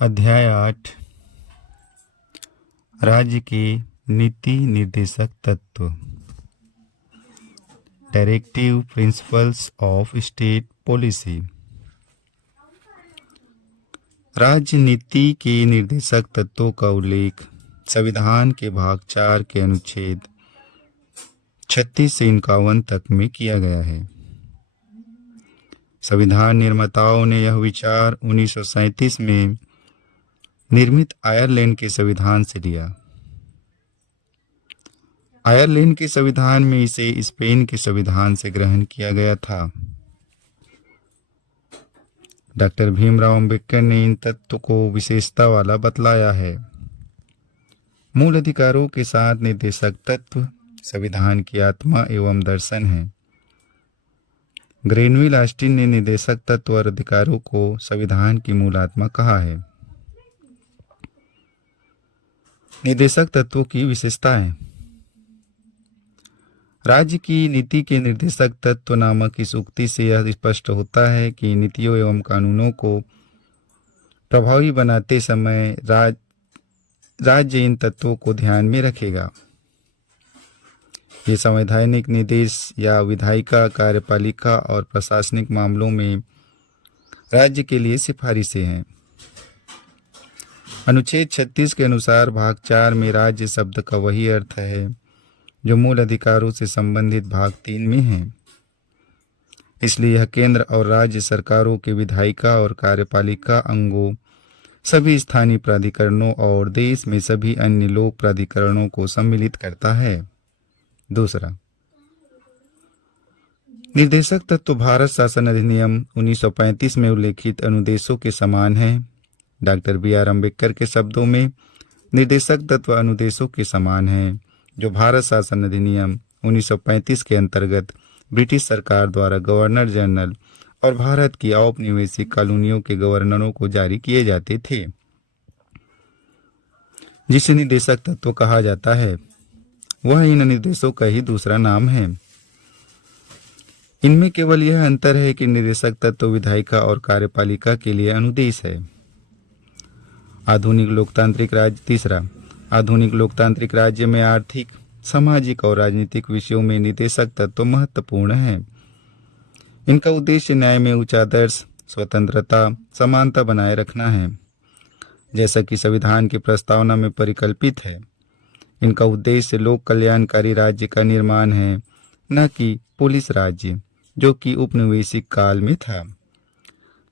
अध्याय 8 राज्य के नीति निर्देशक तत्व। Directive principles of state policy. राज्य नीति के निर्देशक तत्वों का उल्लेख संविधान के भाग 4 के अनुच्छेद 36 से 51 तक में किया गया है। संविधान निर्माताओं ने यह विचार 1937 में निर्मित आयरलैंड के संविधान से लिया। आयरलैंड के संविधान में इसे स्पेन के संविधान से ग्रहण किया गया था। डॉक्टर भीमराव अंबेडकर ने इन तत्वों को विशेषता वाला बतलाया है। मूल अधिकारों के साथ निर्देशक तत्व संविधान की आत्मा एवं दर्शन है। ग्रेनविल ऑस्टिन ने निर्देशक तत्व और अधिकारों को संविधान की मूल आत्मा कहा है। निर्देशक तत्वों की विशेषताएं। राज्य की नीति के निर्देशक तत्व नामक इस उक्ति से यह स्पष्ट होता है कि नीतियों एवं कानूनों को प्रभावी बनाते समय राज्य इन तत्वों को ध्यान में रखेगा। ये संवैधानिक निर्देश या विधायिका, कार्यपालिका और प्रशासनिक मामलों में राज्य के लिए सिफारिशें हैं। अनुच्छेद 36 के अनुसार भाग 4 में राज्य शब्द का वही अर्थ है जो मूल अधिकारों से संबंधित भाग 3 में है। इसलिए यह केंद्र और राज्य सरकारों के विधायिका और कार्यपालिका अंगों, सभी स्थानीय प्राधिकरणों और देश में सभी अन्य लोक प्राधिकरणों को सम्मिलित करता है। दूसरा, निर्देशक तत्व भारत शासन अधिनियम 1935 में उल्लेखित अनुदेशों के समान है। डॉक्टर BR अम्बेडकर के शब्दों में निर्देशक तत्व अनुदेशों के समान है जो भारत शासन अधिनियम 1935 के अंतर्गत ब्रिटिश सरकार द्वारा गवर्नर जनरल और भारत की औपनिवेशिक कॉलोनियों के गवर्नरों को जारी किए जाते थे, जिसे निर्देशक तत्व कहा जाता है। वह इन निर्देशों का ही दूसरा नाम है। इनमें केवल यह अंतर है कि निर्देशक तत्व विधायिका और कार्यपालिका के लिए अनुदेश है। आधुनिक लोकतांत्रिक राज्य। तीसरा, आधुनिक लोकतांत्रिक राज्य में आर्थिक, सामाजिक और राजनीतिक विषयों में निर्देशक तत्व महत्वपूर्ण है। इनका उद्देश्य न्याय में उच्च आदर्श, स्वतंत्रता, समानता बनाए रखना है, जैसा कि संविधान की प्रस्तावना में परिकल्पित है। इनका उद्देश्य लोक कल्याणकारी राज्य का निर्माण है, न कि पुलिस राज्य जो कि उपनिवेशिक काल में था।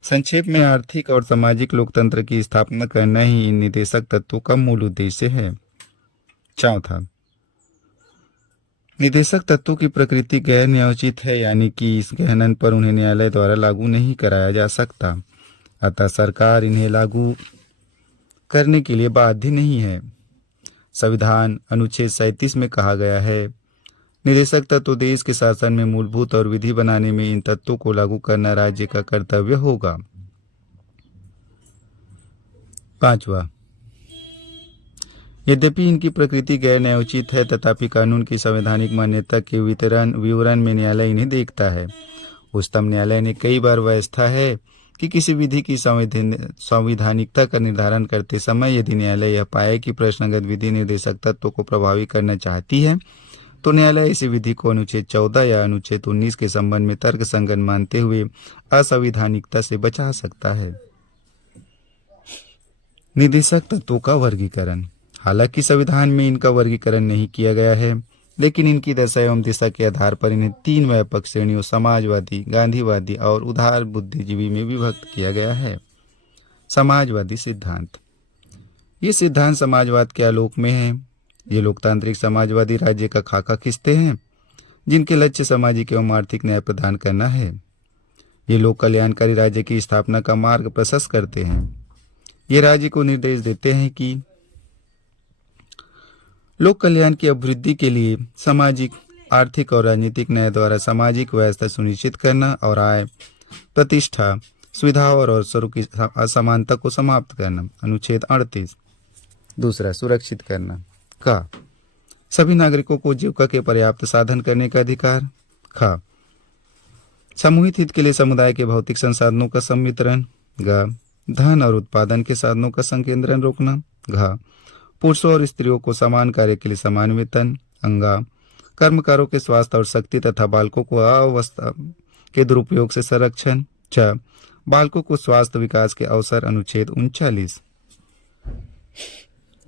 संक्षेप में आर्थिक और सामाजिक लोकतंत्र की स्थापना करना ही इन निर्देशक तत्वों का मूल उद्देश्य है। चौथा, निर्देशक तत्वों की प्रकृति गैर न्यायोचित है, यानी कि इस गहनन पर उन्हें न्यायालय द्वारा लागू नहीं कराया जा सकता। अतः सरकार इन्हें लागू करने के लिए बाध्य नहीं है। संविधान अनुच्छेद 37 में कहा गया है, निर्देशक तत्व देश के शासन में मूलभूत और विधि बनाने में इन तत्वों को लागू करना राज्य का कर्तव्य होगा। पांचवा, यद्यपि इनकी प्रकृति गैर न्यायोचित है, तथापि कानून की संवैधानिक मान्यता के विवरण में न्यायालय इन्हें देखता है। उच्चतम न्यायालय ने कई बार व्यवस्था है कि किसी विधि की संवैधानिकता का निर्धारण करते समय यदि न्यायालय यह पाए कि प्रश्नगत विधि निर्देशक तत्व को प्रभावी करना चाहती है, तो न्यायालय इसी विधि को अनुच्छेद 14 या अनुच्छेद 19 के संबंध में तर्कसंगत मानते हुए असंवैधानिकता से बचा सकता है। निर्देशक तत्वों का वर्गीकरण। हालांकि संविधान में इनका वर्गीकरण नहीं किया गया है, लेकिन इनकी दशा एवं दिशा के आधार पर इन्हें 3 व्यापक श्रेणियों समाजवादी, गांधीवादी और उदार बुद्धिजीवी में विभक्त किया गया है। समाजवादी सिद्धांत। ये सिद्धांत समाजवाद के आलोक में है। ये लोकतांत्रिक समाजवादी राज्य का खाका खींचते हैं, जिनके लक्ष्य सामाजिक एवं आर्थिक न्याय प्रदान करना है। ये लोक कल्याणकारी राज्य की स्थापना का मार्ग प्रशस्त करते हैं। ये राज्य को निर्देश देते हैं कि लोक कल्याण की अभिवृद्धि के लिए सामाजिक, आर्थिक और राजनीतिक न्याय द्वारा सामाजिक व्यवस्था सुनिश्चित करना और आय, प्रतिष्ठा, सुविधाओं और अवसरों की असमानता को समाप्त करना। अनुच्छेद 38। दूसरा, सुरक्षित करना का सभी नागरिकों को जीविका के पर्याप्त साधन करने का अधिकार। खा सामूहिक हित के लिए समुदाय के भौतिक संसाधनों का संवितरण। ग धन और उत्पादन के साधनों का संकेंद्रण रोकना। घ पुरुषों और स्त्रियों को समान कार्य के लिए समान वेतन। अंगा कर्मकारों के स्वास्थ्य और शक्ति तथा बालकों को अवस्था के दुरुपयोग से संरक्षण। च बालकों को स्वास्थ्य विकास के अवसर। अनुच्छेद 39।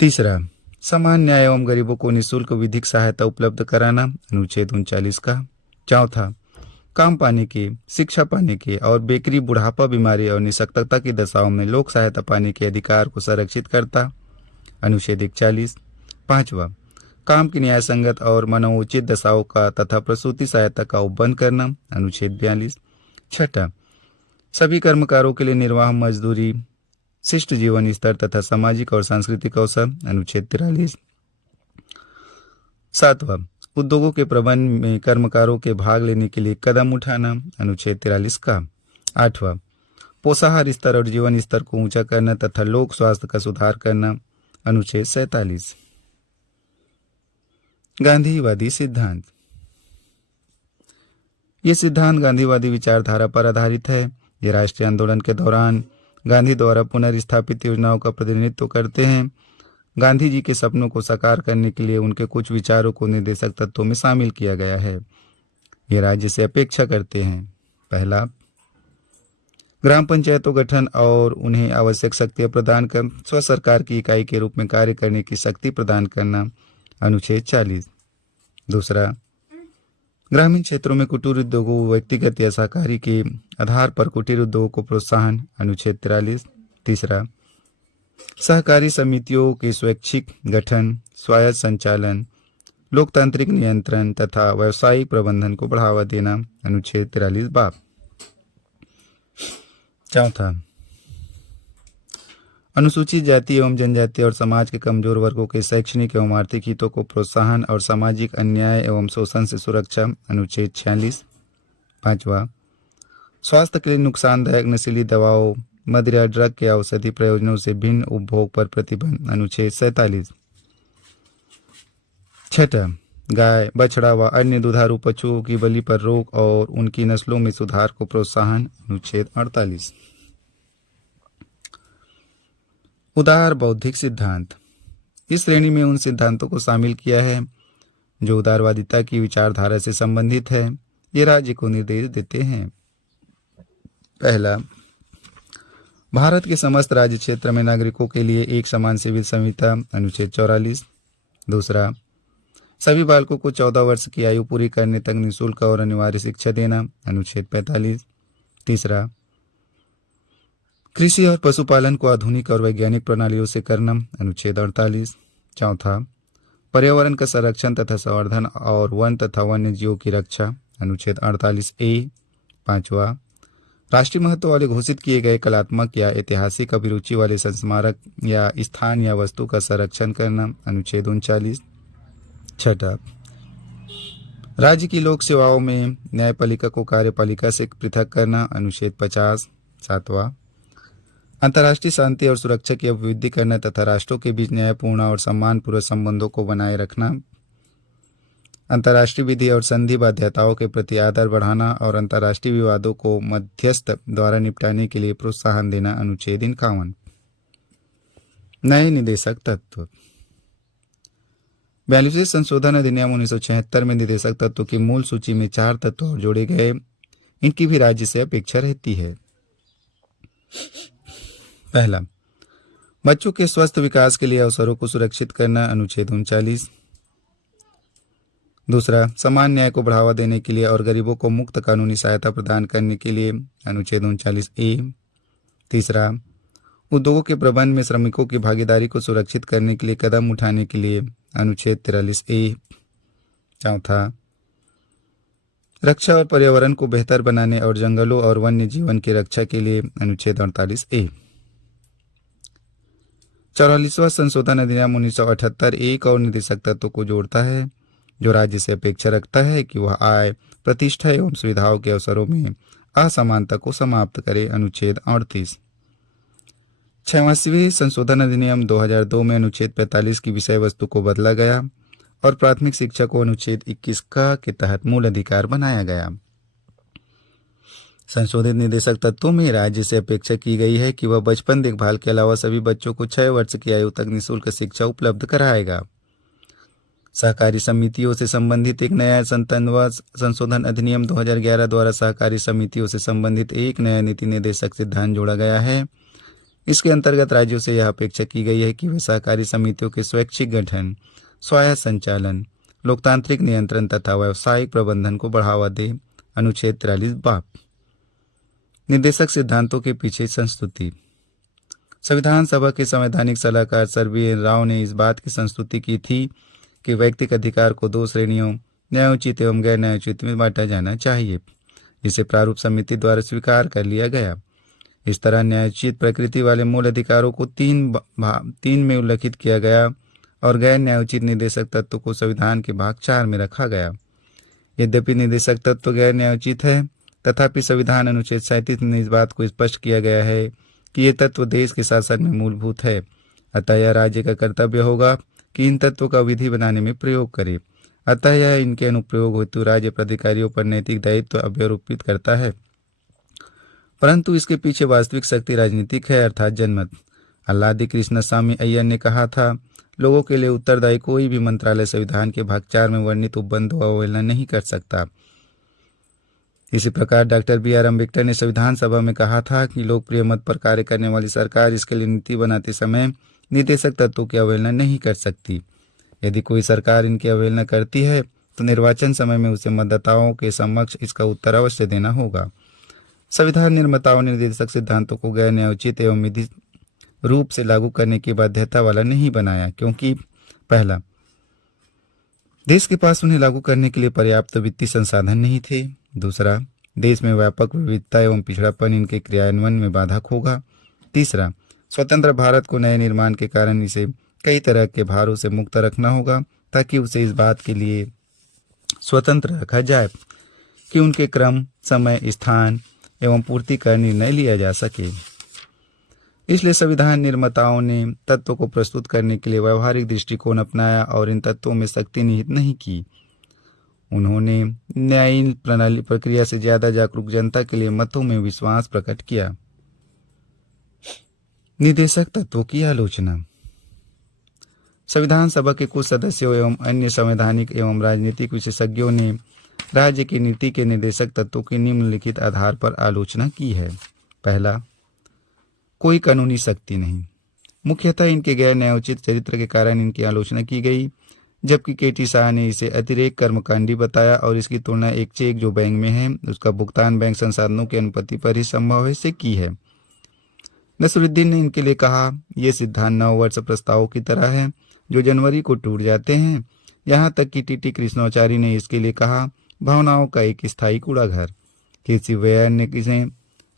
तीसरा समान न्याय एवं गरीबों को निःशुल्क विधिक सहायता उपलब्ध कराना। अनुच्छेद 39 का। चौथा काम पाने के, शिक्षा पाने के और बेकरी, बुढ़ापा, बीमारी और निःशक्तता की दशाओं में लोक सहायता पाने के अधिकार को संरक्षित करता। अनुच्छेद 41। पांचवा काम की न्याय संगत और मनोचित दशाओं का तथा प्रसूति सहायता का उपबंध करना। अनुच्छेद 42। छठा सभी कर्मकारों के लिए निर्वाह मजदूरी, शिष्ट जीवन स्तर तथा सामाजिक और सांस्कृतिक अवसर। अनुच्छेद 43। सातवां उद्योगों के प्रबंध में कर्मकारों के भाग लेने के लिए कदम उठाना। अनुच्छेद 43 का। आठवां पोषाहार स्तर और जीवन स्तर को ऊंचा करना तथा लोक स्वास्थ्य का सुधार करना। अनुच्छेद 47। गांधीवादी सिद्धांत। ये सिद्धांत गांधीवादी विचारधारा पर आधारित है। ये राष्ट्रीय आंदोलन के दौरान गांधी द्वारा पुनर्स्थापित योजनाओं का प्रतिनिधित्व करते हैं। गांधी जी के सपनों को साकार करने के लिए उनके कुछ विचारों को निर्देशक तत्वों में शामिल किया गया है। ये राज्य से अपेक्षा करते हैं। पहला ग्राम पंचायतों गठन और उन्हें आवश्यक शक्तियां प्रदान कर स्व सरकार की इकाई के रूप में कार्य करने की शक्ति प्रदान करना। अनुच्छेद 40। दूसरा ग्रामीण क्षेत्रों में कुटीर उद्योगों, व्यक्तिगत या सहकारी के आधार पर कुटीर उद्योगों को प्रोत्साहन। अनुच्छेद 43। तीसरा सहकारी समितियों के स्वैच्छिक गठन, स्वायत्त संचालन, लोकतांत्रिक नियंत्रण तथा व्यावसायिक प्रबंधन को बढ़ावा देना। अनुच्छेद 43 बाब। चौथा अनुसूचित जाति एवं जनजाति और समाज के कमजोर वर्गों के शैक्षणिक एवं आर्थिक हितों को प्रोत्साहन और सामाजिक अन्याय एवं शोषण से सुरक्षा। अनुच्छेद 46। पांचवा स्वास्थ्य के लिए नुकसानदायक नशीली दवाओं, मद या ड्रग के औषधि प्रयोजनों से भिन्न उपभोग पर प्रतिबंध। अनुच्छेद 47। छठा गाय, बछड़ा व अन्य दुधारू पशुओं की बलि पर रोक और उनकी नस्लों में सुधार को प्रोत्साहन। अनुच्छेद 48। उदार बौद्धिक सिद्धांत। इस श्रेणी में उन सिद्धांतों को शामिल किया है जो उदारवादिता की विचारधारा से संबंधित है। ये राज्य को निर्देश देते हैं। पहला भारत के समस्त राज्य क्षेत्र में नागरिकों के लिए एक समान सिविल संहिता। अनुच्छेद 44। दूसरा सभी बालकों को 14 वर्ष की आयु पूरी करने तक निःशुल्क और अनिवार्य शिक्षा देना। अनुच्छेद 45। तीसरा कृषि और पशुपालन को आधुनिक और वैज्ञानिक प्रणालियों से करना। अनुच्छेद 48। चौथा पर्यावरण का संरक्षण तथा संवर्धन और वन तथा वन्य जीवों की रक्षा। अनुच्छेद 48A। पांचवा राष्ट्रीय महत्व वाले घोषित किए गए कलात्मक या ऐतिहासिक अभिरुचि वाले संस्मारक या स्थान या वस्तु का संरक्षण करना। अनुच्छेद 39। छठा राज्य की लोक सेवाओं में न्यायपालिका को कार्यपालिका से पृथक करना। अनुच्छेद 50। सातवां अंतर्राष्ट्रीय शांति और सुरक्षा की अभिवृद्धि करना तथा राष्ट्रों के बीच न्यायपूर्ण और सम्मानपूर्वक संबंधों को बनाए रखना। अंतर्राष्ट्रीय विधि और संधि बाध्यताओं के प्रति आदर बढ़ाना और अंतर्राष्ट्रीय विवादों को मध्यस्थ द्वारा निपटाने के लिए प्रोत्साहन देना। अनुच्छेद 51। नए निदेशक तत्व। 42वें संशोधन अधिनियम 1976 में निदेशक तत्व की मूल सूची में 4 तत्व और जोड़े गए। इनकी भी राज्य से अपेक्षा रहती है। पहला बच्चों के स्वस्थ विकास के लिए अवसरों को सुरक्षित करना। अनुच्छेद 39। दूसरा समान न्याय को बढ़ावा देने के लिए और गरीबों को मुक्त कानूनी सहायता प्रदान करने के लिए। अनुच्छेद 39A। तीसरा उद्योगों के प्रबंध में श्रमिकों की भागीदारी को सुरक्षित करने के लिए कदम उठाने के लिए। अनुच्छेद 43A। चौथा रक्षा और पर्यावरण को बेहतर बनाने और जंगलों और वन्य जीवन की रक्षा के लिए। अनुच्छेद 48A। 44वां संशोधन अधिनियम 1978 एक और निदेशक तत्व को जोड़ता है जो राज्य से अपेक्षा रखता है कि वह आय, प्रतिष्ठा एवं सुविधाओं के अवसरों में असमानता को समाप्त करे। अनुच्छेद 38। 86वें संशोधन अधिनियम 2002 में अनुच्छेद 45 की विषय वस्तु को बदला गया और प्राथमिक शिक्षा को अनुच्छेद 21 का के तहत मूल अधिकार बनाया गया। संशोधित निर्देशक तत्वों में राज्य से अपेक्षा की गई है कि वह बचपन देखभाल के अलावा सभी बच्चों को 6 वर्ष की आयु तक निःशुल्क शिक्षा उपलब्ध कराएगा। सहकारी समितियों से संबंधित एक नया संशोधन अधिनियम 2011 द्वारा सहकारी समितियों से संबंधित एक नया नीति निर्देशक सिद्धांत जोड़ा गया है। इसके अंतर्गत राज्यों से यह अपेक्षा की गई है कि वे सहकारी समितियों के स्वैच्छिक गठन, स्वायत्त संचालन, लोकतांत्रिक नियंत्रण तथा व्यावसायिक प्रबंधन को बढ़ावा दे। अनुच्छेद 43 बाप। निर्देशक सिद्धांतों के पीछे संस्तुति। संविधान सभा के संवैधानिक सलाहकार सर वी.एन. राव ने इस बात की संस्तुति की थी कि व्यक्तिगत अधिकार को 2 श्रेणियों न्यायोचित एवं गैर न्यायोचित में बांटा जाना चाहिए, जिसे प्रारूप समिति द्वारा स्वीकार कर लिया गया। इस तरह न्यायोचित प्रकृति वाले मूल अधिकारों को 3 में उल्लिखित किया गया और गैर न्यायोचित निर्देशक तत्व को संविधान के भाग 4 में रखा गया। यद्यपि निर्देशक तत्व गैर न्यायोचित है, तथापि संविधान अनुच्छेद 37 में इस बात को स्पष्ट किया गया है कि ये तत्व देश के शासन में मूलभूत है। अतः यह राज्य का कर्तव्य होगा कि इन तत्वों का विधि बनाने में प्रयोग करे। अतः यह इनके अनुप्रयोग हेतु राज्य प्राधिकारियों पर नैतिक दायित्व अव्यारोपित करता है, परंतु इसके पीछे वास्तविक शक्ति राजनीतिक है, अर्थात जनमत। अल्लादी कृष्णस्वामी अय्यर ने कहा था, लोगों के लिए उत्तरदायी कोई भी मंत्रालय संविधान के भाग 4 में वर्णित उपबंध व अवहेलना नहीं कर सकता। इसी प्रकार डॉक्टर बी.आर. अम्बेडकर ने संविधान सभा में कहा था कि लोकप्रिय मत पर कार्य करने वाली सरकार इसके लिए नीति बनाते समय निर्देशक तत्वों की अवहेलना नहीं कर सकती। यदि कोई सरकार इनकी अवहेलना करती है तो निर्वाचन समय में उसे मतदाताओं के समक्ष इसका उत्तर अवश्य देना होगा। संविधान निर्माताओं ने निर्देशक सिद्धांतों को गैर न्यायोचित एवं विधि रूप से लागू करने की बाध्यता वाला नहीं बनाया, क्योंकि पहला, देश के पास उन्हें लागू करने के लिए पर्याप्त वित्तीय संसाधन नहीं थे। दूसरा, देश में व्यापक विविधता एवं पिछड़ापन इनके क्रियान्वयन में बाधक होगा। तीसरा, स्वतंत्र भारत को नए निर्माण के कारण इसे कई तरह के भारों से मुक्त रखना होगा, ताकि उसे इस बात के लिए स्वतंत्र रखा जाए कि उनके क्रम, समय, स्थान एवं पूर्ति का निर्णय लिया जा सके। इसलिए संविधान निर्माताओं ने तत्वों को प्रस्तुत करने के लिए व्यवहारिक दृष्टिकोण अपनाया और इन तत्वों में शक्ति निहित नहीं की। उन्होंने न्यायिक प्रणाली प्रक्रिया से ज्यादा जागरूक जनता के लिए मतों में विश्वास प्रकट किया। निर्देशक तत्वों की आलोचना। संविधान सभा के कुछ सदस्यों एवं अन्य संवैधानिक एवं राजनीतिक विशेषज्ञों ने राज्य की नीति के निर्देशक तत्वों की निम्नलिखित आधार पर आलोचना की है। पहला, कोई कानूनी शक्ति नहीं। मुख्यतः इनके गैर न्यायोचित चरित्र के कारण इनकी आलोचना की गई, जबकि के.टी. शाह ने इसे अतिरेक कर्मकांडी बताया और इसकी तुलना एक चेक जो बैंक में है उसका भुगतान बैंक संसाधनों की अनुपत्ति पर ही संभव है से की है। नसरुद्दीन ने इनके लिए कहा, यह सिद्धांत 9 वर्ष प्रस्तावों की तरह है जो जनवरी को टूट जाते हैं। यहाँ तक कि टी.टी. कृष्णाचारी ने इसके लिए कहा, भावनाओं का एक स्थायी कूड़ाघर। के.सी. वेयर ने इसे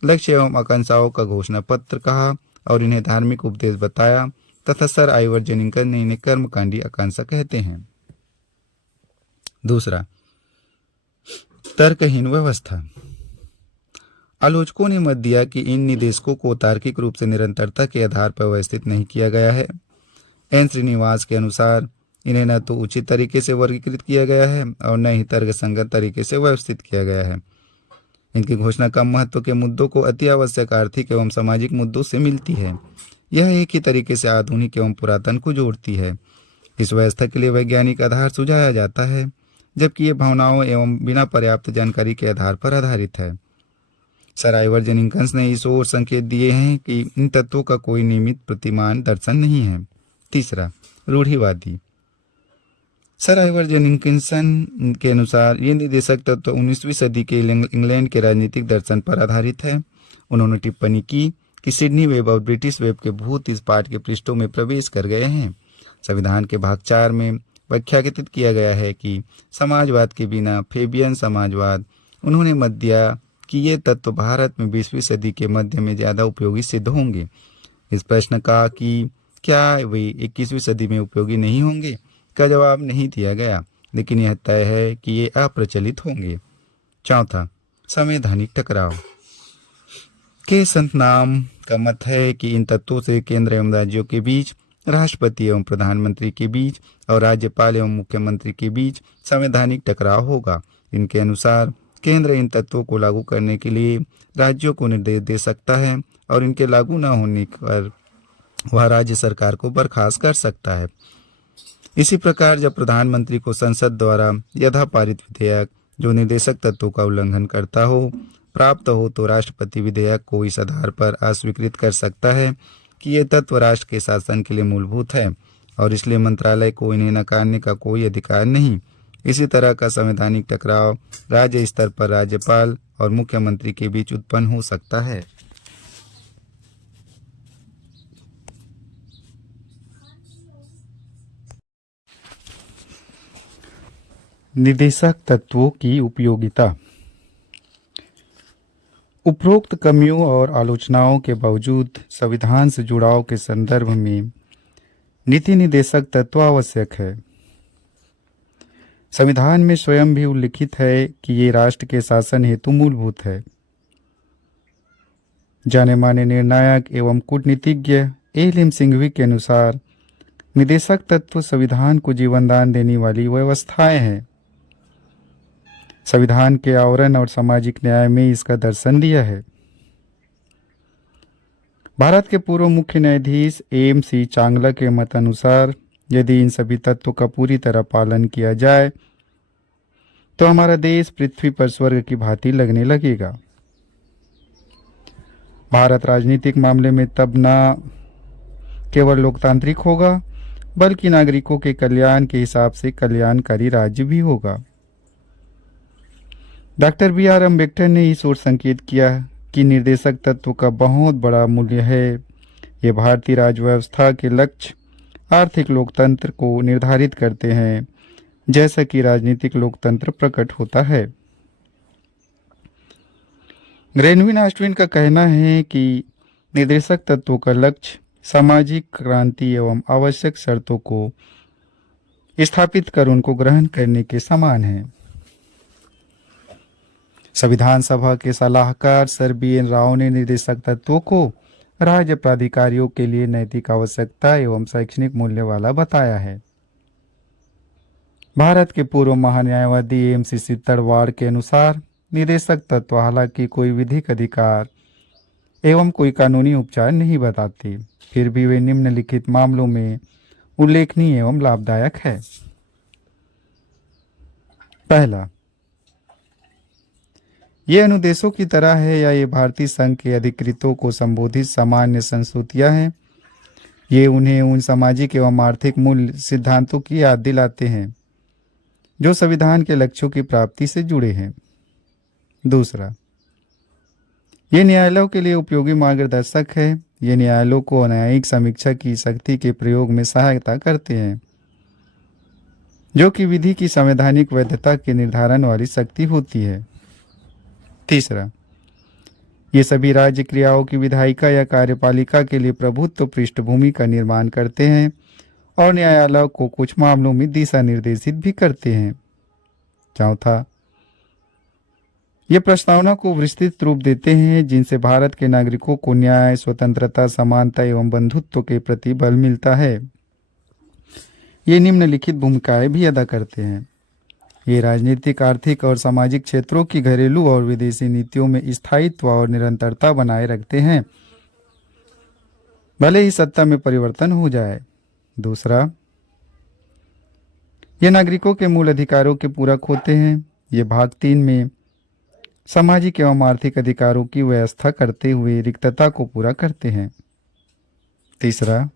लक्ष्य एवं आकांक्षाओं का घोषणा पत्र कहा और इन्हें धार्मिक उपदेश बताया, तथा सर आइवर जेनिंगटन ने इन्हें कर्मकांडी आकांक्षा कहते हैं। दूसरा, तर्कहीन व्यवस्था। आलोचकों ने मत दिया कि इन निर्देशकों को तार्किक रूप से निरंतरता के आधार पर व्यवस्थित नहीं किया गया है। एन श्रीनिवास के अनुसार इन्हें न तो उचित तरीके से वर्गीकृत किया गया है और न ही तर्कसंगत तरीके से व्यवस्थित किया गया है। इनकी घोषणा कम महत्व के मुद्दों को अति आवश्यक आर्थिक एवं सामाजिक मुद्दों से मिलती है। यह एक ही तरीके से आधुनिक एवं पुरातन को जोड़ती है। इस व्यवस्था के लिए वैज्ञानिक आधार सुझाया जाता है, जबकि ये भावनाओं एवं बिना पर्याप्त जानकारी के आधार पर आधारित है। सर आइवर जेनिंगटन ने इस ओर संकेत दिए हैं कि इन तत्वों का कोई नियमित प्रतिमान दर्शन नहीं है। तीसरा, रूढ़िवादी। सर आइवर जेनिंगटन के अनुसार ये निर्देशक तत्व 19वीं सदी के इंग्लैंड के राजनीतिक दर्शन पर आधारित है। उन्होंने टिप्पणी की कि सिडनी वेब और ब्रिटिश वेब के भूत इस पाठ के पृष्ठों में प्रवेश कर गए हैं। संविधान के भाग 4 में व्याख्यायित किया गया है कि समाजवाद के बिना फेबियन समाजवाद। उन्होंने मत दिया कि ये तत्व भारत में 20वीं सदी के मध्य में ज्यादा उपयोगी सिद्ध होंगे। इस प्रश्न का कि क्या वे 21वीं सदी में उपयोगी नहीं होंगे का जवाब नहीं दिया गया, लेकिन यह तय है कि ये अप्रचलित होंगे। चौथा, संवैधानिक टकराव। के संतनाम का मत है कि इन तत्वों से केंद्र एवं राज्यों के बीच, राष्ट्रपति एवं प्रधानमंत्री के बीच और राज्यपाल एवं मुख्यमंत्री के बीच संवैधानिक टकराव होगा। इनके अनुसार केंद्र इन तत्वों को लागू करने के लिए राज्यों को निर्देश दे सकता है और इनके लागू न होने पर वह राज्य सरकार को बर्खास्त कर सकता है। इसी प्रकार जब प्रधानमंत्री को संसद द्वारा यथापारित विधेयक जो निर्देशक तत्वों का उल्लंघन करता हो प्राप्त हो तो राष्ट्रपति विधेयक को इस आधार पर अस्वीकृत कर सकता है कि ये तत्व राष्ट्र के शासन के लिए मूलभूत है और इसलिए मंत्रालय को इन्हें नकारने का कोई अधिकार नहीं। इसी तरह का संवैधानिक टकराव राज्य स्तर पर राज्यपाल और मुख्यमंत्री के बीच उत्पन्न हो सकता है। निर्देशक तत्वों की उपयोगिता। उपरोक्त कमियों और आलोचनाओं के बावजूद संविधान से जुड़ाव के संदर्भ में नीति निर्देशक तत्व आवश्यक है। संविधान में स्वयं भी उल्लिखित है कि ये राष्ट्र के शासन हेतु मूलभूत है। जाने माने निर्णायक एवं कूटनीतिज्ञ एल.एम. सिंघवी के अनुसार निर्देशक तत्व संविधान को जीवनदान देने वाली व्यवस्थाएं हैं। संविधान के आवरण और सामाजिक न्याय में इसका दर्शन दिया है। भारत के पूर्व मुख्य न्यायाधीश एम.सी. चांगला के मत अनुसार यदि इन सभी तत्वों का पूरी तरह पालन किया जाए तो हमारा देश पृथ्वी पर स्वर्ग की भांति लगने लगेगा। भारत राजनीतिक मामले में तब न केवल लोकतांत्रिक होगा बल्कि नागरिकों के कल्याण के हिसाब से कल्याणकारी राज्य भी होगा। Doctor B R. अम्बेडकर ने इस ओर संकेत किया कि निर्देशक तत्व का बहुत बड़ा मूल्य है। ये भारतीय राज्य व्यवस्था के लक्ष्य आर्थिक लोकतंत्र को निर्धारित करते हैं जैसा कि राजनीतिक लोकतंत्र प्रकट होता है। ग्रेनविन ऑस्टिन का कहना है कि निर्देशक तत्वों का लक्ष्य सामाजिक क्रांति एवं आवश्यक शर्तों को स्थापित कर उनको ग्रहण करने के समान है। संविधान सभा के सलाहकार सर बी.एन. राव ने निर्देशक तत्वों को राज्य प्राधिकारियों के लिए नैतिक आवश्यकता एवं शैक्षणिक मूल्य वाला बताया है। भारत के पूर्व महान्यायवादी एम.सी. सित्तड़वाड़ के अनुसार निर्देशक तत्व हालांकि कोई विधिक अधिकार एवं कोई कानूनी उपचार नहीं बताते, फिर भी वे निम्नलिखित मामलों में उल्लेखनीय एवं लाभदायक है। पहला, ये अनुदेशों की तरह है या ये भारतीय संघ के अधिकृतों को संबोधित सामान्य संस्तुतियां हैं। ये उन्हें उन सामाजिक एवं आर्थिक मूल सिद्धांतों की याद दिलाते हैं जो संविधान के लक्ष्यों की प्राप्ति से जुड़े हैं। दूसरा, ये न्यायालयों के लिए उपयोगी मार्गदर्शक है। ये न्यायालयों को न्यायिक समीक्षा की शक्ति के प्रयोग में सहायता करते हैं जो कि विधि की संवैधानिक वैधता के निर्धारण वाली शक्ति होती है। तीसरा, ये सभी राज्य क्रियाओं की विधायिका या कार्यपालिका के लिए प्रभुत्व पृष्ठभूमि का निर्माण करते हैं और न्यायालय को कुछ मामलों में दिशा निर्देशित भी करते हैं। चौथा, ये प्रस्तावना को विस्तृत रूप देते हैं जिनसे भारत के नागरिकों को न्याय, स्वतंत्रता, समानता एवं बंधुत्व के प्रति बल मिलता है। ये निम्नलिखित भूमिकाएं भी अदा करते हैं। ये राजनीतिक, आर्थिक और सामाजिक क्षेत्रों की घरेलू और विदेशी नीतियों में स्थायित्व और निरंतरता बनाए रखते हैं, भले ही सत्ता में परिवर्तन हो जाए। दूसरा, ये नागरिकों के मूल अधिकारों के पूरक होते हैं। ये भाग 3 में सामाजिक एवं आर्थिक अधिकारों की व्यवस्था करते हुए रिक्तता को पूरा करते हैं। तीसरा,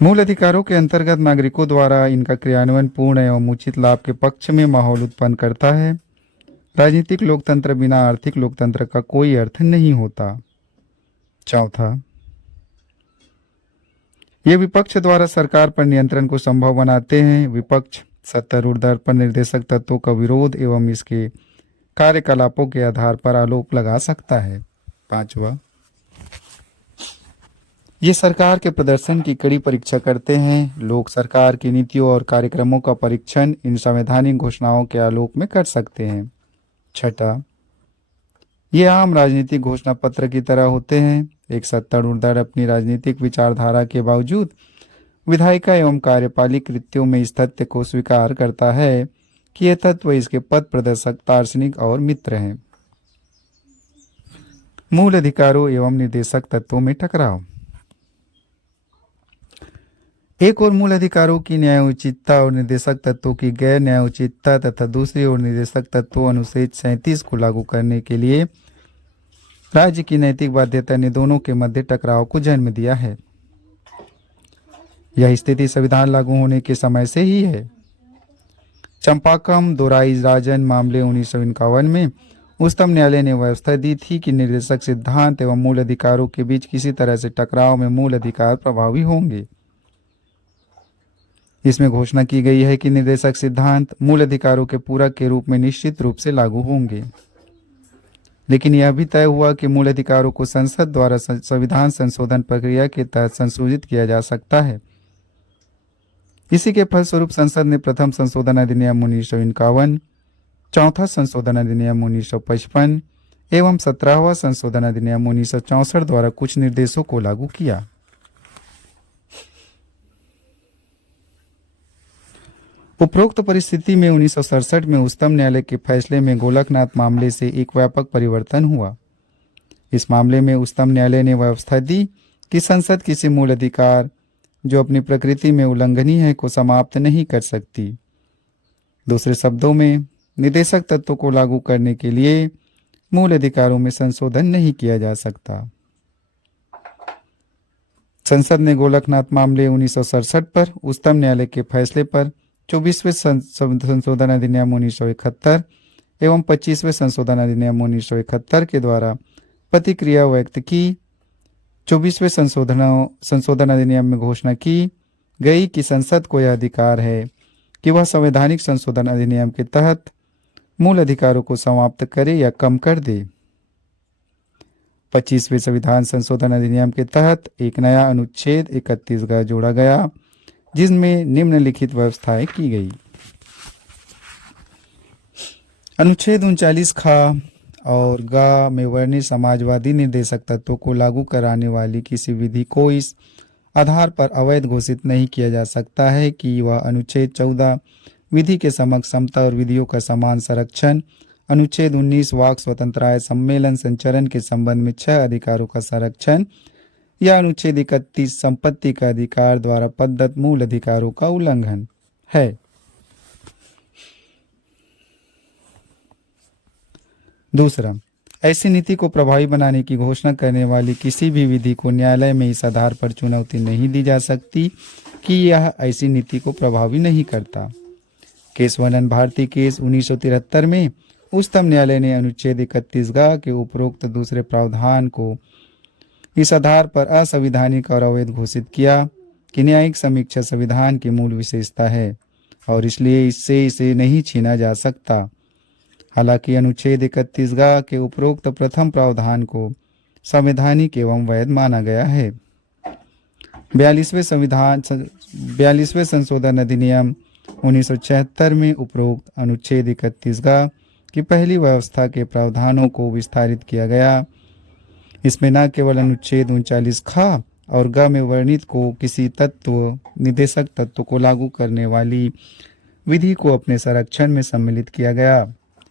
मूल अधिकारों के अंतर्गत नागरिकों द्वारा इनका क्रियान्वयन पूर्ण एवं उचित लाभ के पक्ष में माहौल उत्पन्न करता है। राजनीतिक लोकतंत्र बिना आर्थिक लोकतंत्र का कोई अर्थ नहीं होता। चौथा, ये विपक्ष द्वारा सरकार पर नियंत्रण को संभव बनाते हैं। विपक्ष सत्तारूढ़ दल पर निर्देशक तत्वों का विरोध एवं इसके कार्यकलापों के आधार पर आरोप लगा सकता है। पांचवा, ये सरकार के प्रदर्शन की कड़ी परीक्षा करते हैं। लोग सरकार की नीतियों और कार्यक्रमों का परीक्षण इन संवैधानिक घोषणाओं के आलोक में कर सकते हैं। छठा, ये आम राजनीतिक घोषणा पत्र की तरह होते हैं। एक सत्तारूढ़ दल अपनी राजनीतिक विचारधारा के बावजूद विधायिका एवं कार्यपालिक कृत्यों में इस तथ्य को स्वीकार करता है कि ये तत्व इसके पथ प्रदर्शक दार्शनिक और मित्र हैं। मूल अधिकारों एवं निर्देशक तत्वों में टकराव। एक और मूल अधिकारों की न्यायोचितता और निर्देशक तत्वों की गैर न्यायोचितता तथा दूसरी ओर निर्देशक तत्वों अनुच्छेद 37 को लागू करने के लिए राज्य की नैतिक बाध्यता ने दोनों के मध्य टकराव को जन्म दिया है। यह स्थिति संविधान लागू होने के समय से ही है। चंपाकम दोराई राजन मामले 1951 में उच्चतम न्यायालय ने व्यवस्था दी थी कि निर्देशक सिद्धांत एवं मूल अधिकारों के बीच किसी तरह से टकराव में मूल अधिकार प्रभावी होंगे। इसमें घोषणा की गई है कि निर्देशक सिद्धांत मूल अधिकारों के पूरक के रूप में निश्चित रूप से लागू होंगे, लेकिन यह भी तय हुआ कि मूल अधिकारों को संसद द्वारा संविधान संशोधन प्रक्रिया के तहत संशोधित किया जा सकता है। इसी के फलस्वरूप संसद ने प्रथम संशोधन अधिनियम 1951, चौथा संशोधन अधिनियम 1955 एवं 17वां संशोधन अधिनियम 1964 द्वारा कुछ निर्देशों को लागू किया। उपरोक्त परिस्थिति में 1967 में उच्चतम न्यायालय के फैसले में गोलकनाथ मामले से एक व्यापक परिवर्तन हुआ। इस मामले में उच्चतम न्यायालय ने व्यवस्था दी कि संसद किसी मूल अधिकार जो अपनी प्रकृति में उल्लंघनीय है को समाप्त नहीं कर सकती। दूसरे शब्दों में, निर्देशक तत्वों को लागू करने के लिए मूल अधिकारों में संशोधन नहीं किया जा सकता। संसद ने गोलकनाथ मामले 1967 पर उच्चतम न्यायालय के फैसले पर 24वें संशोधन अधिनियम 1971 एवं 25वें संशोधन अधिनियम 1971 के द्वारा प्रतिक्रिया व्यक्त की। 24वें संशोधन अधिनियम में घोषणा की गई कि संसद को यह अधिकार है कि वह संवैधानिक संशोधन अधिनियम के तहत मूल अधिकारों को समाप्त करे या कम कर दे। 25वें संविधान संशोधन अधिनियम के तहत एक नया अनुच्छेद 31 जोड़ा गया, जिसमें निम्नलिखित व्यवस्थाएं की गई। अनुच्छेद 39 खा और गा में वर्णित समाजवादी निर्देशक तत्वों को लागू कराने वाली किसी विधि को इस आधार पर अवैध घोषित नहीं किया जा सकता है कि वह अनुच्छेद 14 विधि के समक्ष समता और विधियों का समान संरक्षण, अनुच्छेद 19 वाक स्वतंत्रता सम्मेलन संचरण के संबंध में 6 अधिकारों का संरक्षण या अनुच्छेद 31 संपत्ति का अधिकार द्वारा प्रदत्त मूल अधिकारों का उल्लंघन है। दूसरा, ऐसी नीति को प्रभावी बनाने की घोषणा करने वाली किसी भी विधि को न्यायालय में इस आधार पर चुनौती नहीं दी जा सकती कि यह ऐसी नीति को प्रभावी नहीं करता। केशवानंद भारती केस 1973 में उच्चतम न्यायालय ने अनुच्छेद 31 के उपरोक्त दूसरे प्रावधान को इस आधार पर असंवैधानिक और अवैध घोषित किया कि न्यायिक समीक्षा संविधान की मूल विशेषता है और इसलिए इससे इसे नहीं छीना जा सकता। हालांकि अनुच्छेद 31 के उपरोक्त प्रथम प्रावधान को संवैधानिक एवं वैध माना गया है। 42वें संशोधन अधिनियम 1976 में उपरोक्त अनुच्छेद 31 की पहली व्यवस्था के प्रावधानों को विस्तारित किया गया। इसमें न केवल अनुच्छेद 39 खा और ग में वर्णित को किसी तत्व निर्देशक तत्व को लागू करने वाली विधि को अपने संरक्षण में सम्मिलित किया गया।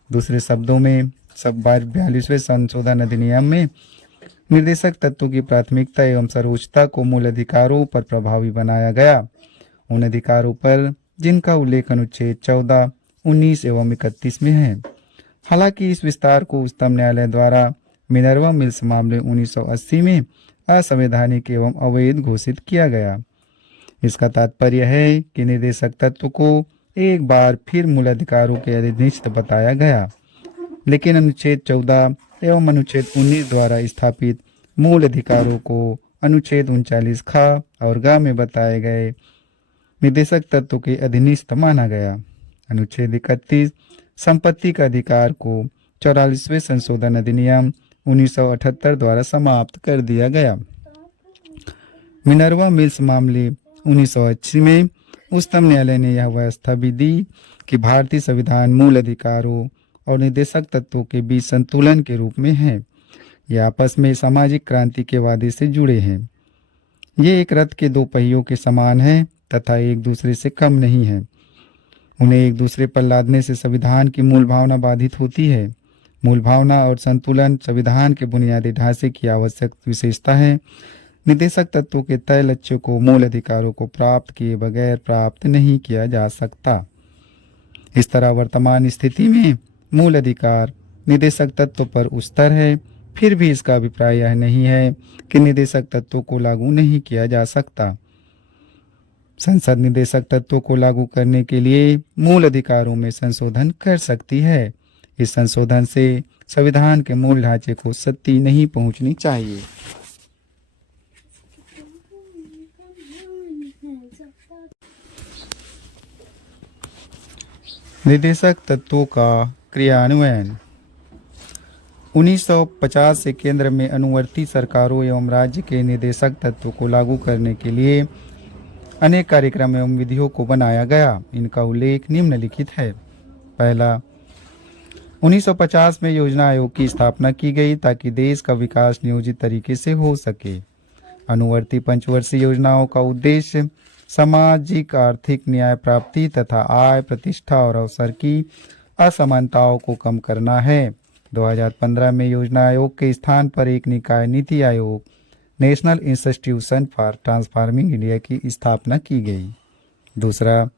दूसरे शब्दों में, 42वें संशोधन अधिनियम में निर्देशक तत्वों की प्राथमिकता एवं सर्वोच्चता को मूल अधिकारों पर प्रभावी बनाया गया, उन अधिकारों पर जिनका उल्लेख अनुच्छेद 14, 19 एवं 31 में है। हालांकि इस विस्तार को उच्चतम न्यायालय द्वारा मिनर्वा मिल्स मामले 1980 में असंवैधानिक एवं अवैध घोषित किया गया। इसका तात्पर्य है कि निर्देशक तत्व को एक बार फिर मूल अधिकारों के अधीनस्थ बताया गया, लेकिन अनुच्छेद 14 एवं अनुच्छेद 19 द्वारा स्थापित मूल अधिकारों को अनुच्छेद 39 खा और ग में बताए गए निर्देशक तत्व के अधीनस्थ माना गया। अनुच्छेद 31 संपत्ति का अधिकार को 44वें संशोधन अधिनियम 1978 द्वारा समाप्त कर दिया गया। मिनर्वा मिल्स मामले 1980 में उच्चतम न्यायालय ने यह व्यवस्था भी दी कि भारतीय संविधान मूल अधिकारों और निर्देशक तत्वों के बीच संतुलन के रूप में है। ये आपस में सामाजिक क्रांति के वादे से जुड़े हैं। ये एक रथ के दो पहियों के समान है तथा एक दूसरे से कम नहीं है। उन्हें एक दूसरे पर लादने से संविधान की मूल भावना बाधित होती है। मूल भावना और संतुलन संविधान के बुनियादी ढांचे की आवश्यक विशेषता है। निर्देशक तत्वों के तय लक्ष्यों को मूल अधिकारों को प्राप्त किए बगैर प्राप्त नहीं किया जा सकता। इस तरह वर्तमान स्थिति में मूल अधिकार निर्देशक तत्व पर उच्चतर है। फिर भी इसका अभिप्राय यह नहीं है कि निर्देशक तत्वों को लागू नहीं किया जा सकता। संसद निर्देशक तत्वों को लागू करने के लिए मूल अधिकारों में संशोधन कर सकती है। इस संशोधन से संविधान के मूल ढांचे को क्षति नहीं पहुंचनी चाहिए। निर्देशक तत्वों का क्रियान्वयन 1950 से केंद्र में अनुवर्ती सरकारों एवं राज्य के निर्देशक तत्वों को लागू करने के लिए अनेक कार्यक्रम एवं विधियों को बनाया गया। इनका उल्लेख निम्नलिखित है। पहला, 1950 में योजना आयोग की स्थापना की गई ताकि देश का विकास नियोजित तरीके से हो सके। अनुवर्ती पंचवर्षीय योजनाओं का उद्देश्य सामाजिक आर्थिक न्याय प्राप्ति तथा आय, प्रतिष्ठा और अवसर की असमानताओं को कम करना है। 2015 में योजना आयोग के स्थान पर एक निकाय NITI Aayog national institution for transforming India की स्थापना की गई। दूसरा,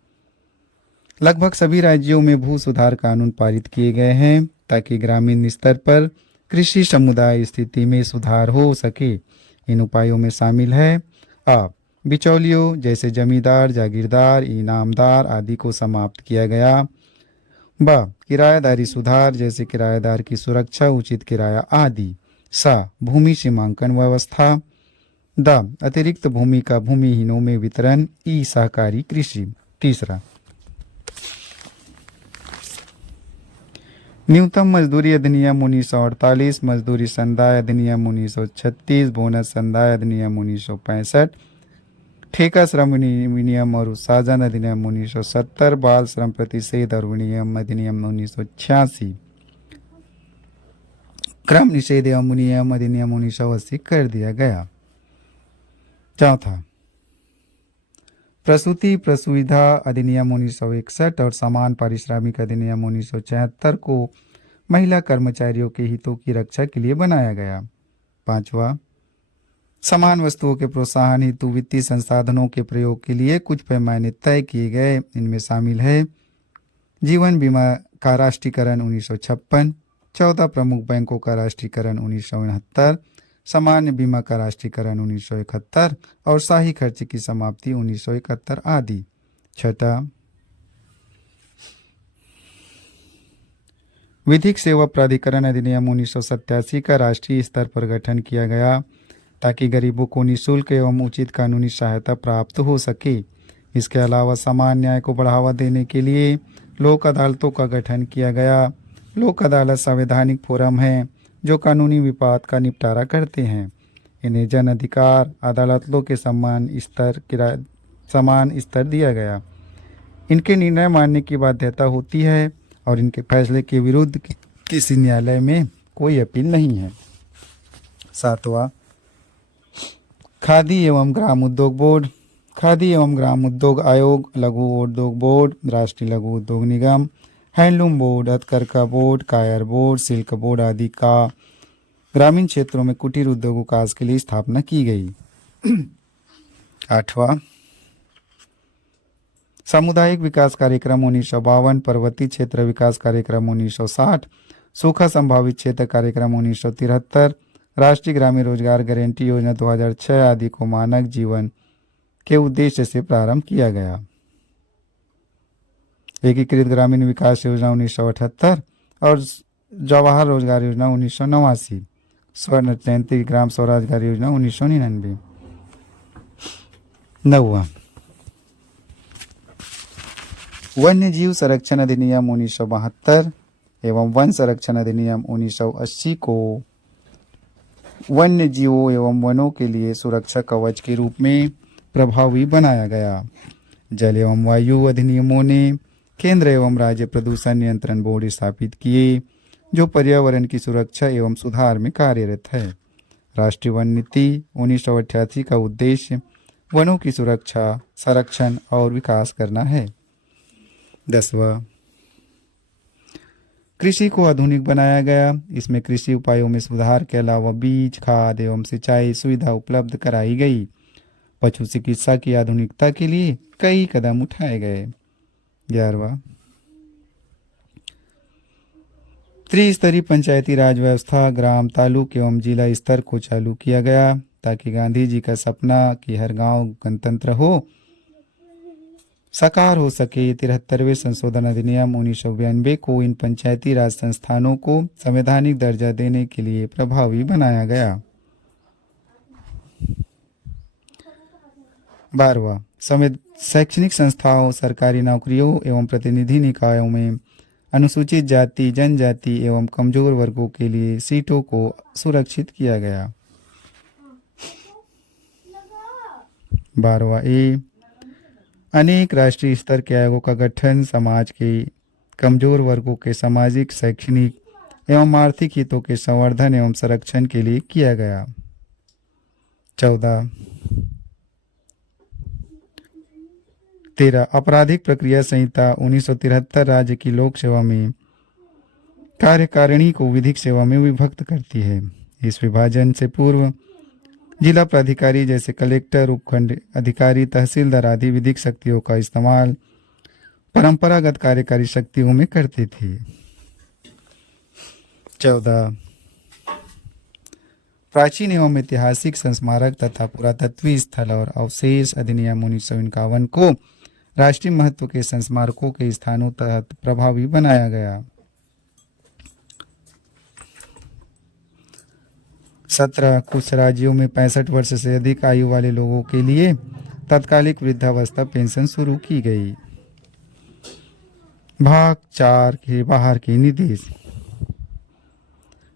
लगभग सभी राज्यों में भू सुधार कानून पारित किए गए हैं ताकि ग्रामीण स्तर पर कृषि समुदाय स्थिति में सुधार हो सके। इन उपायों में शामिल है अब बिचौलियों जैसे जमींदार, जागीरदार, इनामदार आदि को समाप्त किया गया। ब, किराएदारी सुधार जैसे किराएदार की सुरक्षा, उचित किराया आदि। स, भूमि सीमांकन व्यवस्था। द, अतिरिक्त भूमि का भूमिहीनों में वितरण। ई, सहकारी कृषि। तीसरा, न्यूनतम मजदूरी अधिनियम 1948, मजदूरी संदाय अधिनियम 1936, बोनस संदाय अधिनियम 1965, ठेका श्रम विनियम और उत्साजन अधिनियम 1970, बाल श्रम प्रतिषेध और विनियम अधिनियम 1986, क्रम निषेध एवं विनियम अधिनियम 1980 कर दिया गया। चौथा, प्रसूति प्रसुविधा अधिनियम 1961 और समान पारिश्रमिक अधिनियम 1976 को महिला कर्मचारियों के हितों की रक्षा के लिए बनाया गया। पांचवा, समान वस्तुओं के प्रोत्साहन हेतु वित्तीय संसाधनों के प्रयोग के लिए कुछ पैमाने तय किए गए। इनमें शामिल है जीवन बीमा का राष्ट्रीयकरण 1956, 14 प्रमुख बैंकों का राष्ट्रीयकरण 1969, सामान्य बीमा का राष्ट्रीयकरण 1971 और शाही खर्च की समाप्ति 1971 आदि। छठा, विधिक सेवा प्राधिकरण अधिनियम 1987 का राष्ट्रीय स्तर पर गठन किया गया ताकि गरीबों को निःशुल्क एवं उचित कानूनी सहायता प्राप्त हो सके। इसके अलावा समान न्याय को बढ़ावा देने के लिए लोक अदालतों का गठन किया गया। लोक अदालत संवैधानिक फोरम है जो कानूनी विवाद का निपटारा करते हैं। इन्हें जन अधिकार अदालतों के समान स्तर दिया गया। इनके निर्णय मानने की बाध्यता होती है और इनके फैसले के विरुद्ध किसी न्यायालय में कोई अपील नहीं है। सातवां, खादी एवं ग्राम उद्योग बोर्ड, खादी एवं ग्राम उद्योग आयोग, लघु उद्योग बोर्ड, राष्ट्रीय लघु उद्योग निगम, हैंडलूम बोर्ड, हथकरघा बोर्ड, कायर बोर्ड, सिल्क बोर्ड आदि का ग्रामीण क्षेत्रों में कुटीर उद्योग विकास के लिए स्थापना की गई। आठवां, सामुदायिक विकास कार्यक्रम 1952, पर्वतीय क्षेत्र विकास कार्यक्रम 1960, सूखा संभावित क्षेत्र कार्यक्रम 1973, राष्ट्रीय ग्रामीण रोजगार गारंटी योजना 2006 आदि को मानक जीवन के उद्देश्य से प्रारंभ किया गया। एकीकृत ग्रामीण विकास योजना 1978 और जवाहर रोजगार योजना 1989, स्वर्ण जयंती ग्राम स्वरोजगार योजना 1999। नौवां, वन्य जीव संरक्षण अधिनियम 1972 एवं वन संरक्षण अधिनियम 1980 को वन्य जीवों एवं वनों के लिए सुरक्षा कवच के रूप में प्रभावी बनाया गया। जल एवं वायु अधिनियमों ने केंद्र एवं राज्य प्रदूषण नियंत्रण बोर्ड स्थापित किए जो पर्यावरण की सुरक्षा एवं सुधार में कार्यरत है। राष्ट्रीय वन नीति 1988 का उद्देश्य वनों की सुरक्षा, संरक्षण और विकास करना है। 10वां, कृषि को आधुनिक बनाया गया। इसमें कृषि उपायों में सुधार के अलावा बीज, खाद एवं सिंचाई सुविधा उपलब्ध कराई गई। पशु चिकित्सा की आधुनिकता के लिए कई कदम उठाए गए। 11वां, त्रिस्तरीय पंचायती राज व्यवस्था ग्राम, तालुक एवं जिला स्तर को चालू किया गया ताकि गांधी जी का सपना कि हर गांव गणतंत्र हो साकार हो सके। 73वें संशोधन अधिनियम 1992 को इन पंचायती राज संस्थानों को संवैधानिक दर्जा देने के लिए प्रभावी बनाया गया। 12वां, शैक्षणिक संस्थाओं, सरकारी नौकरियों एवं प्रतिनिधि निकायों में अनुसूचित जाति, जनजाति एवं कमजोर वर्गों के लिए सीटों को सुरक्षित किया गया। 12वां ए, अनेक राष्ट्रीय स्तर के आयोगों का गठन समाज के कमजोर वर्गों के सामाजिक, शैक्षणिक एवं आर्थिक हितों के संवर्धन एवं संरक्षण के लिए किया गया। 13 आपराधिक प्रक्रिया संहिता 1973 राज्य की लोक सेवा में कार्यकारिणी को विधिक सेवा में विभक्त करती है। इस विभाजन से पूर्व जिला प्राधिकारी जैसे कलेक्टर, उपखंड अधिकारी, तहसीलदार आदि विधिक शक्तियों का इस्तेमाल परंपरागत कार्यकारी शक्तियों में करते थे। 14 प्राचीन एवं ऐतिहासिक संस्मारक तथा पुरातत्वीय स्थल और अवशेष अधिनियम 1951 को राष्ट्रीय महत्व के संस्मारकों के स्थानों तहत प्रभावी बनाया गया। 17 कुछ राज्यों में 65 वर्ष से अधिक आयु वाले लोगों के लिए तात्कालिक वृद्धावस्था पेंशन शुरू की गई। भाग 4 के बाहर के निर्देश।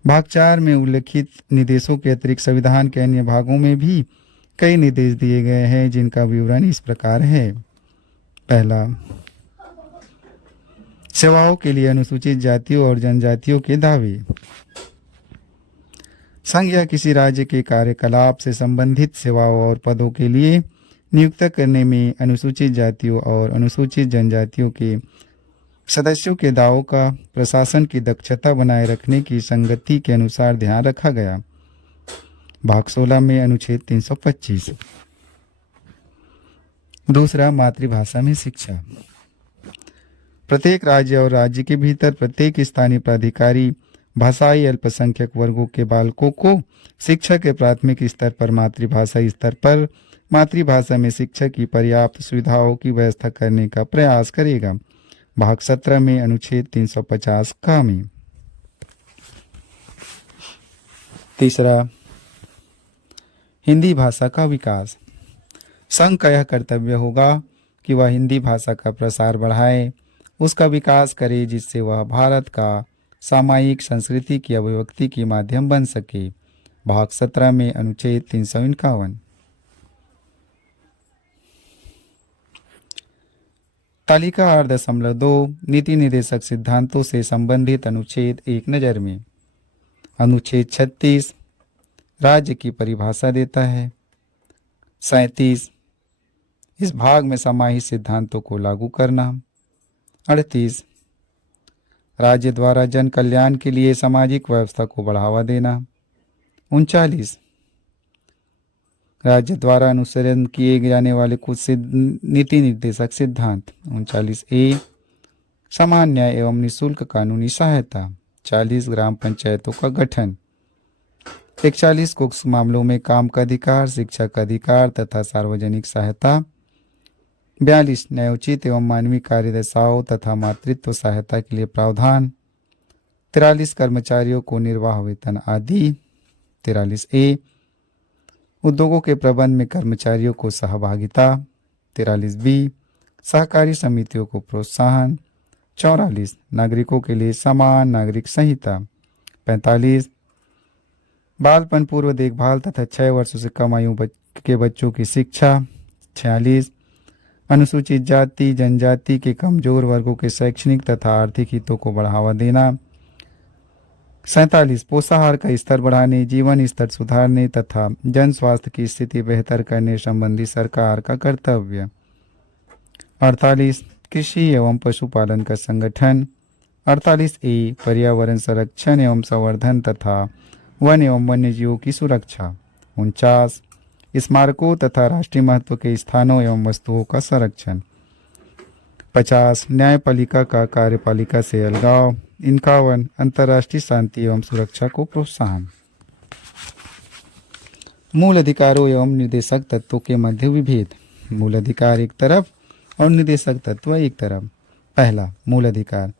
भाग 4 में उल्लिखित निर्देशों के अतिरिक्त संविधान के अन्य भागों में भी कई निर्देश दिए गए हैं जिनका विवरण इस प्रकार है। पहला, सेवाओं के लिए अनुसूचित जातियों और जनजातियों के दावे। संघ या किसी राज्य के कार्यकलाप से संबंधित सेवाओं और पदों के लिए नियुक्त करने में अनुसूचित जातियों और अनुसूचित जनजातियों के सदस्यों के दावों का प्रशासन की दक्षता बनाए रखने की संगति के अनुसार ध्यान रखा गया। भाग 16 में अनुच्छेद 325। दूसरा, मातृभाषा में शिक्षा। प्रत्येक राज्य और राज्य के भीतर प्रत्येक स्थानीय प्राधिकारी भाषाई अल्पसंख्यक वर्गों के बालकों को शिक्षा के प्राथमिक स्तर पर मातृभाषा स्तर पर मातृभाषा में शिक्षा की पर्याप्त सुविधाओं की व्यवस्था करने का प्रयास करेगा। भाग 17 में अनुच्छेद 350 का में। तीसरा, हिंदी भाषा का विकास। संघ का यह कर्तव्य होगा कि वह हिंदी भाषा का प्रसार बढ़ाए, उसका विकास करे जिससे वह भारत का सामायिक संस्कृति की अभिव्यक्ति के माध्यम बन सके। भाग 17 में अनुच्छेद 351। तालिका 8.2 नीति निर्देशक सिद्धांतों से संबंधित अनुच्छेद एक नज़र में। अनुच्छेद 36 राज्य की परिभाषा देता है। 37 इस भाग में समाहित सिद्धांतों को लागू करना। 38 राज्य द्वारा जन कल्याण के लिए सामाजिक व्यवस्था को बढ़ावा देना। 39 राज्य द्वारा अनुसरण किए जाने वाले कुछ नीति निर्देशक सिद्धांत। 39 ए समान न्याय एवं निःशुल्क कानूनी सहायता। 40 ग्राम पंचायतों का गठन। 41 कुछ मामलों में काम का अधिकार, शिक्षा का अधिकार तथा सार्वजनिक सहायता। 42 न्यायोचित एवं मानवीय कार्यदशाओं तथा मातृत्व सहायता के लिए प्रावधान। 43 कर्मचारियों को निर्वाह वेतन आदि। 43 ए उद्योगों के प्रबंध में कर्मचारियों को सहभागिता। 43 बी सहकारी समितियों को प्रोत्साहन। 44 नागरिकों के लिए समान नागरिक संहिता। 45 बालपन पूर्व देखभाल तथा 6 वर्षों से कम आयु के बच्चों की शिक्षा। 46 अनुसूचित जाति जनजाति के कमजोर वर्गों के शैक्षणिक तथा आर्थिक हितों को बढ़ावा देना। 47 पोषाहार का स्तर बढ़ाने, जीवन स्तर सुधारने तथा जन स्वास्थ्य की स्थिति बेहतर करने संबंधी सरकार का कर्तव्य। 48 कृषि एवं पशुपालन का संगठन। 48A पर्यावरण संरक्षण एवं संवर्धन तथा वन एवं वन्य जीवों की सुरक्षा। 49 स्मारकों तथा राष्ट्रीय महत्व के स्थानों एवं वस्तुओं का संरक्षण। 50 न्यायपालिका का कार्यपालिका से अलगाव। 51 अंतर्राष्ट्रीय शांति एवं सुरक्षा को प्रोत्साहन। मूल अधिकारों एवं निर्देशक तत्वों के मध्य विभेद। मूल अधिकार एक तरफ और निर्देशक तत्व एक तरफ। पहला, मूल अधिकार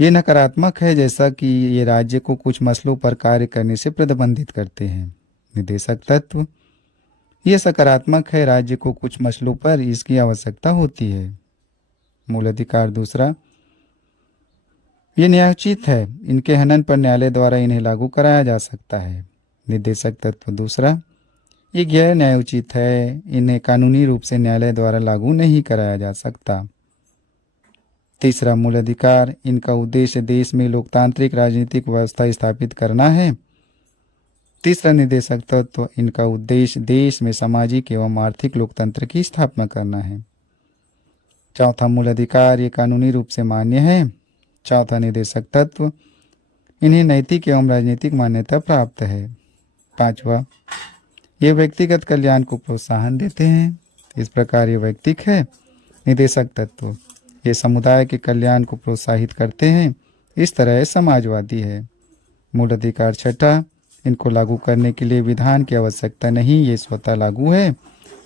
ये नकारात्मक है, जैसा कि ये राज्य को कुछ मसलों पर कार्य करने से प्रतिबंधित करते हैं। निर्देशक तत्व ये सकारात्मक है, राज्य को कुछ मसलों पर इसकी आवश्यकता होती है। मूल अधिकार दूसरा, ये न्यायोचित है, इनके हनन पर न्यायालय द्वारा इन्हें लागू कराया जा सकता है। निर्देशक तत्व दूसरा, ये गैर न्यायोचित है, इन्हें कानूनी रूप से न्यायालय द्वारा लागू नहीं कराया जा सकता। तीसरा, मूल अधिकार इनका उद्देश्य देश में लोकतांत्रिक राजनीतिक व्यवस्था स्थापित करना है। तीसरा, निर्देशक तत्व इनका उद्देश्य देश में सामाजिक एवं आर्थिक लोकतंत्र की स्थापना करना है। चौथा, मूल अधिकार ये कानूनी रूप से मान्य है। चौथा, निर्देशक तत्व इन्हें नैतिक एवं राजनीतिक मान्यता प्राप्त है। पांचवा, ये व्यक्तिगत कल्याण को प्रोत्साहन देते हैं, इस प्रकार ये वैयक्तिक है। निर्देशक तत्व ये समुदाय के कल्याण को प्रोत्साहित करते हैं, इस तरह ये समाजवादी है। मूल अधिकार छठा, इनको लागू करने के लिए विधान की आवश्यकता नहीं, ये स्वतः लागू है।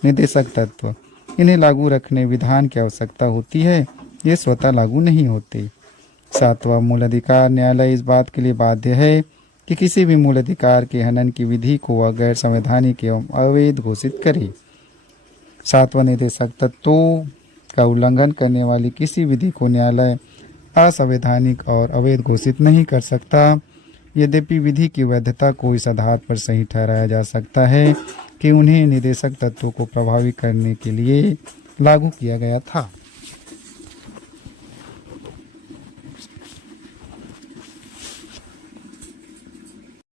निर्देशक तत्व इन्हें लागू रखने विधान की आवश्यकता होती है, ये स्वतः लागू नहीं होते। सातवां, मूल अधिकार न्यायालय इस बात के लिए बाध्य है कि किसी भी मूल अधिकार के हनन की विधि को गैर संवैधानिक एवं अवैध घोषित करे। सातवां, निर्देशक तत्वों का उल्लंघन करने वाली किसी विधि को न्यायालय असंवैधानिक और अवैध घोषित नहीं कर सकता। यद्यपि विधि की वैधता को इस आधार पर सही ठहराया जा सकता है कि उन्हें निर्देशक तत्वों को प्रभावी करने के लिए लागू किया गया था।